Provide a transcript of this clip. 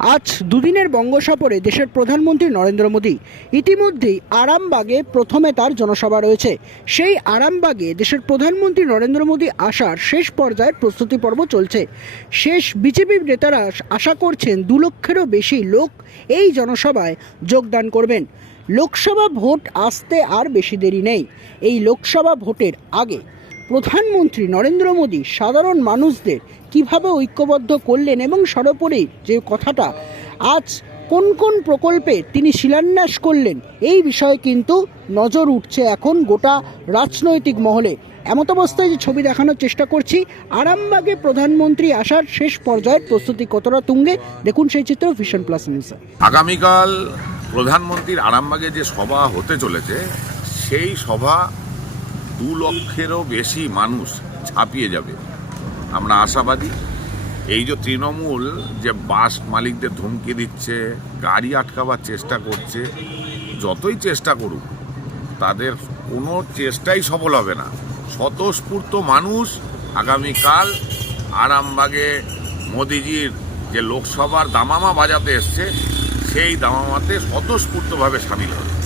আজ দুদিনের বঙ্গ সফরে দেশের প্রধানমন্ত্রী নরেন্দ্র মোদী। ইতিমধ্যেই আরামবাগে প্রথমে তার জনসভা রয়েছে। সেই আরামবাগে দেশের প্রধানমন্ত্রী নরেন্দ্র মোদী আসার শেষ পর্যায়ের প্রস্তুতি পর্ব চলছে। শেষ বিজেপি নেতারা আশা করছেন দু লক্ষেরও বেশি লোক এই জনসভায় যোগদান করবেন। লোকসভা ভোট আসতে আর বেশি দেরি নেই। এই লোকসভা ভোটের আগে প্রধানমন্ত্রী নরেন্দ্র মোদী সাধারণ মানুষদের কীভাবে ঐক্যবদ্ধ করলেন এবং সর্বোপরি যে কথাটা আজ কোন কোন প্রকল্পে তিনি শিলান্যাস করলেন, এই বিষয়ে কিন্তু নজর উঠছে এখন গোটা রাজনৈতিক মহলে। এমত অবস্থায় যে ছবি দেখানোর চেষ্টা করছি, আরামবাগে প্রধানমন্ত্রী আসার শেষ পর্যায়ের প্রস্তুতি কতটা তুঙ্গে, দেখুন সেই চিত্র ভিশন প্লাস নিউজে আগামীকাল প্রধানমন্ত্রীর আরামবাগে যে সভা হতে চলেছে, সেই সভা দু লক্ষেরও বেশি মানুষ ছাপিয়ে যাবে। আমরা আশাবাদী। এই যে তৃণমূল যে বাস মালিকদের ধমকি দিচ্ছে, গাড়ি আটকাবার চেষ্টা করছে, যতই চেষ্টা করুক, তাদের কোনো চেষ্টাই সফল হবে না। স্বতঃস্ফূর্ত মানুষ আগামীকাল আরামবাগে মোদিজির যে লোকসভার দামামা বাজাতে এসছে, সেই দামামাতে স্বতঃস্ফূর্তভাবে সামিল হবে।